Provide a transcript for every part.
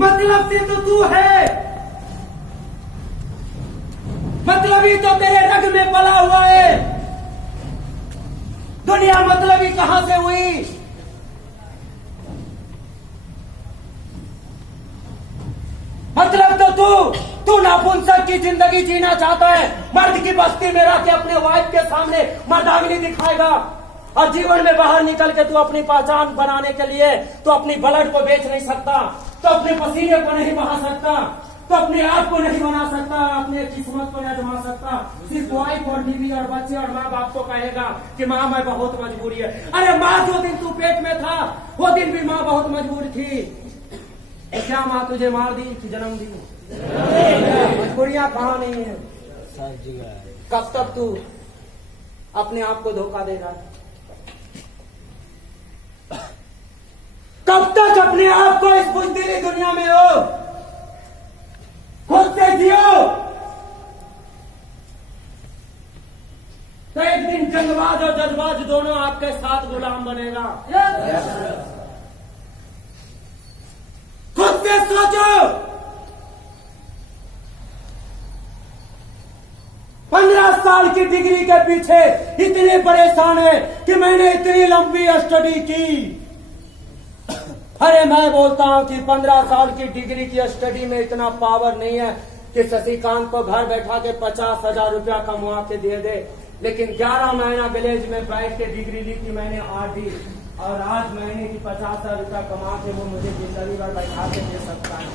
मतलब से तो तू है, मतलब ही तो तेरे रग में पला हुआ है। दुनिया मतलब ही कहां से हुई? मतलब तो तू नापुंसक की जिंदगी जीना चाहता है, मर्द की बस्ती में रह के अपने वाइफ के सामने मर्दांगिनी दिखाएगा, और जीवन में बाहर निकल के तू अपनी पहचान बनाने के लिए तो अपनी ब्लड को बेच नहीं सकता, तो अपने पसीने को नहीं बहा सकता, तो अपने आप को नहीं बना सकता, अपने किस्मत को नहीं जमा सकता। सिर्फ वाइफ और बीवी और बच्चे और माँ बाप को कहेगा कि माँ मैं बहुत मजबूरी है। अरे माँ जो दिन तू पेट में था वो दिन भी माँ बहुत मजबूर थी। क्या माँ तुझे मार दी कि जन्म दी? मजबूरियां कहाँ नहीं है। कब तक तू अपने आप को धोखा देगा? कब तक अपने आप को इस बुज़दिली दुनिया में हो? खुद से जियो, तो एक दिन जंगबाज और जज्बाज दोनों आपके साथ गुलाम बनेगा। खुद से सोचो। 15 साल की डिग्री के पीछे इतने परेशान है कि मैंने इतनी लंबी स्टडी की। अरे मैं बोलता हूं कि 15 साल की डिग्री की स्टडी में इतना पावर नहीं है कि शशिकांत को घर बैठा के 50,000 रुपया कमा के दे दे, लेकिन 11 महीना विलेज में बैठ के डिग्री ली थी मैंने आरडी, और आज महीने की 50,000 रुपया कमा के वो मुझे जिंदगी भर बैठा के दे सकता है।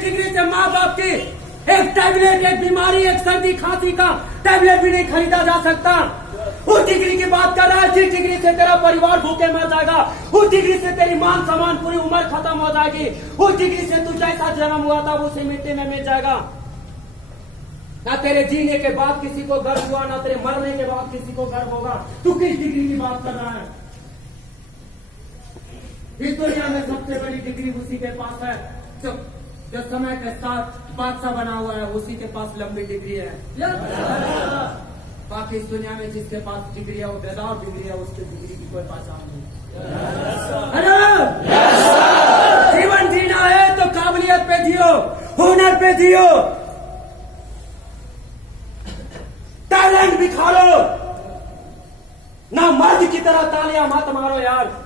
डिग्री से माँ बाप की एक टैबलेट, एक बीमारी, एक सर्दी खांसी का टैबलेट भी नहीं खरीदा जा सकता। उस डिग्री की बात कर रहा है, जिस डिग्री से तेरा परिवार भूखे मर जाएगा, उस डिग्री से तेरी मान सम्मान पूरी उम्र खत्म हो जाएगी, उस डिग्री से तू जैसा जन्म हुआ था उसी मिट्टी में मिल जाएगा। ना तेरे जीने के बाद किसी को गर्व हुआ, ना तेरे मरने के बाद किसी को गर्व होगा। तू किस डिग्री की बात कर रहा है? इस दुनिया में सबसे बड़ी डिग्री उसी के पास है जो समय के साथ बादशाह बना हुआ है, उसी के पास लंबी डिग्री है। बाकी इस दुनिया में जिसके पास डिग्री है वो बेदार डिग्री है, उसकी डिग्री की कोई पहचान नहीं। जीवन जीना है तो काबिलियत पे जियो, हुनर पे जियो, टैलेंट बिखारो, ना मर्द की तरह तालियां मत मारो यार।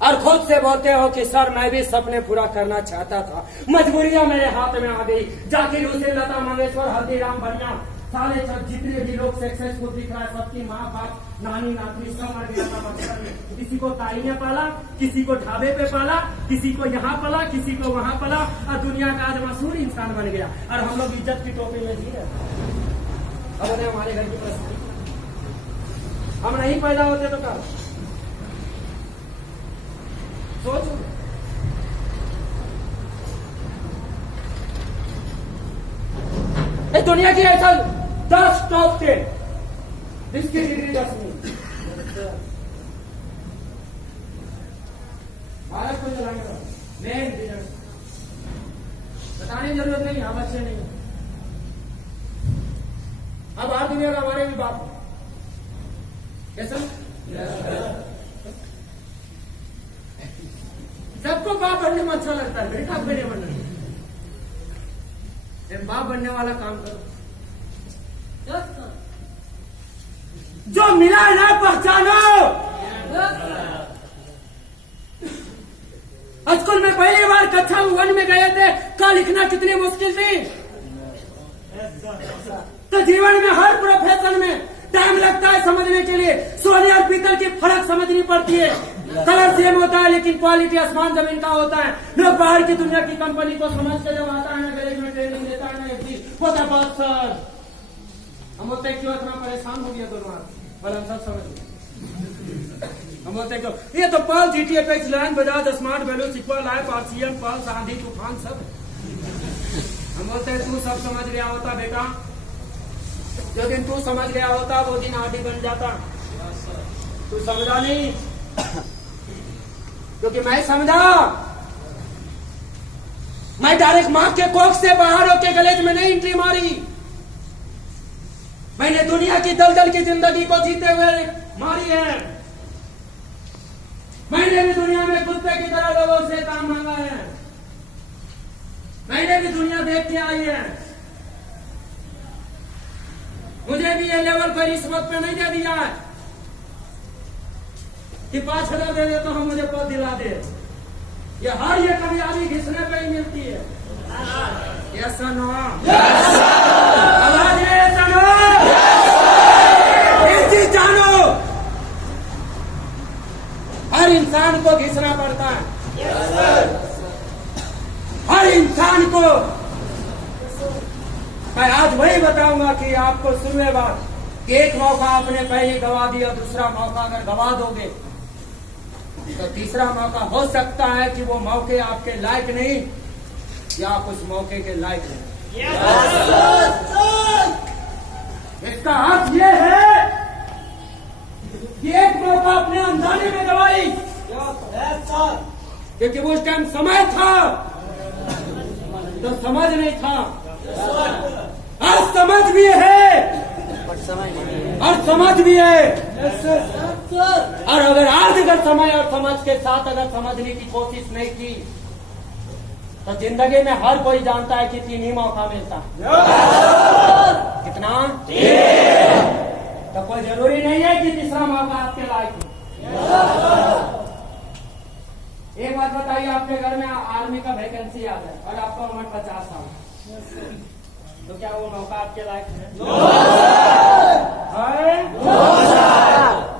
और खुद से बोलते हो कि सर मैं भी सपने पूरा करना चाहता था, मजबूरियां मेरे हाथ में आ गई। जाकिर हुसैन, लता मंगेशकर, हल्दीराम बनिया, सारे जितने भी लोग सक्सेसफुल दिख रहा है, सबकी माँ बाप, नानी नातनी सब मर गया था बचपन में। किसी को ताई ने पाला, किसी को ढाबे पे पाला, किसी को यहाँ पाला, किसी को वहां पाला, और दुनिया का आज मशहूर इंसान बन गया। और हम लोग इज्जत की टोपी में जी रहे। अब उन्हें हमारे घर की परिस्थिति, हम नहीं पैदा होते तो क्या सोच। दुनिया की ऐसा 10 टॉप 10 जिसकी डिग्री 10वीं, भारत को चलाएगा मेन बिजनेस। बताने की जरूरत नहीं, हम अच्छे नहीं। अब हर दुनिया का हमारे भी बाप कैसा सबको बाप बनने में अच्छा लगता है, बेटा बने बनने बाप बनने वाला काम करो। जो मिला ना पहचानो। स्कूल में पहली बार कक्षा 1 में गए थे, का लिखना कितनी मुश्किल थी। तो जीवन में हर प्रोफेशन में टाइम लगता है समझने के लिए। सोने और पीतल की फर्क समझनी पड़ती है। कलर सेम होता है लेकिन क्वालिटी आसमान जमीन का होता है। लोग बाहर की दुनिया की कंपनी को समझ के जब आता है ना, गैरेज में ट्रेनिंग देता है ना, होता बात सर हम बोलते हैं क्यों इतना परेशान हो गया दोनों बोले हम सब समझ। हम बोलते क्यों, ये तो पाल जीटीए पे लैंड बजाज स्मार्ट वैल्यू सिक्वल लाइफ आरसीएम पल्स आंधी तूफान सब। हम बोलते हैं तू सब समझ गया होता बेटा, जो दिन तू समझ गया होता वो दिन आदि बन जाता। तू समझा नहीं, क्योंकि मैं समझा, मैं डायरेक्ट मां के कोख से बाहर होके कलेज में नहीं एंट्री मारी। मैंने दुनिया की दलदल की जिंदगी को जीते हुए मारी है। मैंने भी दुनिया में कुत्ते की तरह लोगों से काम मांगा है। मैंने भी दुनिया देख के आई है। मुझे भी ये लेवल पर रिश्वत पे नहीं दे दिया है कि 5,000 दे दे तो हम मुझे पद दिला दे। ये हर ये कामयाबी घिसने पे ही मिलती है। यस नो, आवाज है यस नो। एक चीज जानो, हर इंसान को घिसना पड़ता है। हर इंसान को। मैं आज वही बताऊंगा कि आपको सुनने बाद एक मौका आपने पहले गवा दिया, दूसरा मौका अगर गवा दोगे तो तीसरा मौका हो सकता है कि वो मौके आपके लायक नहीं, या आप उस मौके के लायक नहीं। इसका अर्थ ये है कि एक मौका अपने अनजाने में गवाई, क्योंकि उस टाइम समय था तो समझ नहीं था। आज समझ भी है और समझ भी है। और अगर आज अगर समय और समझ के साथ अगर समझने की कोशिश नहीं की तो जिंदगी में हर कोई जानता है कि 3 ही मौका मिलता। कितना? तो कोई जरूरी नहीं है कि तीसरा मौका आपके लायक हो। एक बात बताइए, आपके घर में आर्मी का वैकेंसी आ जाए और आपका उम्र 50 साल, तो क्या वो मौका आपके लायक है?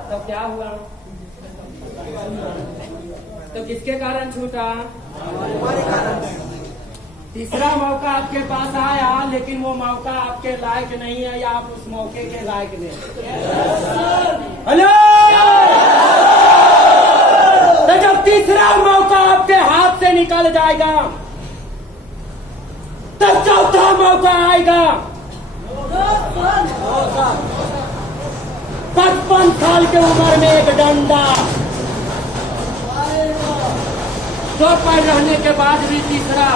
तो क्या हुआ? तो किसके कारण छूटा? तीसरा मौका आपके पास आया, लेकिन वो मौका आपके लायक नहीं है, या आप उस मौके के लायक नहीं। हेलो, तो जब तीसरा मौका आपके हाथ से निकल जाएगा तो चौथा मौका आएगा। 55 साल की उम्र में एक डंडा, 2 पैर रहने के बाद भी तीसरा।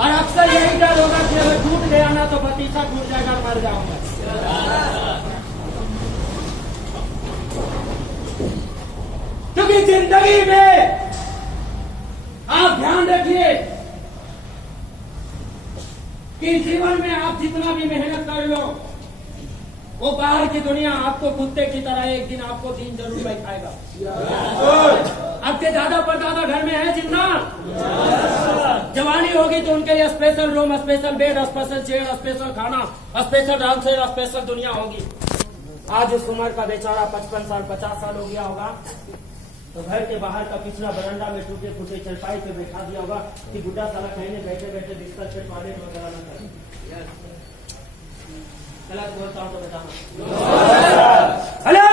और अक्सर यही डर होगा कि अगर टूट गया ना तो भतीजा टूट जाएगा, मर जाऊंगा। क्योंकि जिंदगी में आप ध्यान रखिए कि जीवन में आप जितना भी मेहनत कर लो, वो बाहर की दुनिया आपको कुत्ते की तरह एक दिन आपको दिन जरूर बैठाएगा। आपके दादा परदादा घर में है जिन्ना, जवानी होगी तो उनके लिए special room, special bed, special chair, special खाना, स्पेशल डांसर, स्पेशल दुनिया होगी। आज उस उम्र का बेचारा 55 साल 50 साल हो गया होगा, तो घर के बाहर का पिछला बरंडा में टूटे फूटे चरपाई पे बैठा दिया होगा कि बुढ़ा साला कहीं बैठे बैठे बिस्तर पे टॉयलेट वगैरह न करे। गलत बोलता हूँ तो बताना। हेलो,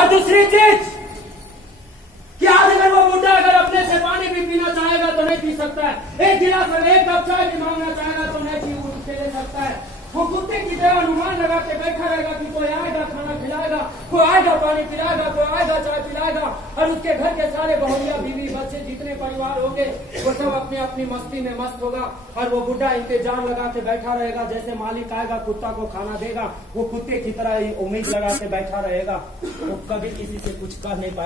और दूसरी चीज कि आज अगर वो बुढ़ा अगर अपने से पानी भी पीना चाहेगा तो नहीं पी सकता है। एक गिलास में एक कप चाय भी मांगना चाहेगा तो नहीं पी उठ के ले सकता है। वो कुत्ते की तरह अनुमान लगा के बैठा रहेगा कि कोई आएगा खाना खिलाएगा, कोई आएगा पानी पिलाएगा, कोई आएगा चाय पिलाएगा। और उसके घर के सारे बहुरिया बीवी बच्चे जितने परिवार होंगे वो सब अपनी अपनी मस्ती में मस्त होगा। और वो बुढ़ा इंतजार लगा के बैठा रहेगा, जैसे मालिक आएगा कुत्ता को खाना देगा, वो कुत्ते की तरह उम्मीद लगा के बैठा रहेगा। वो कभी किसी से कुछ कह नहीं पाएगा।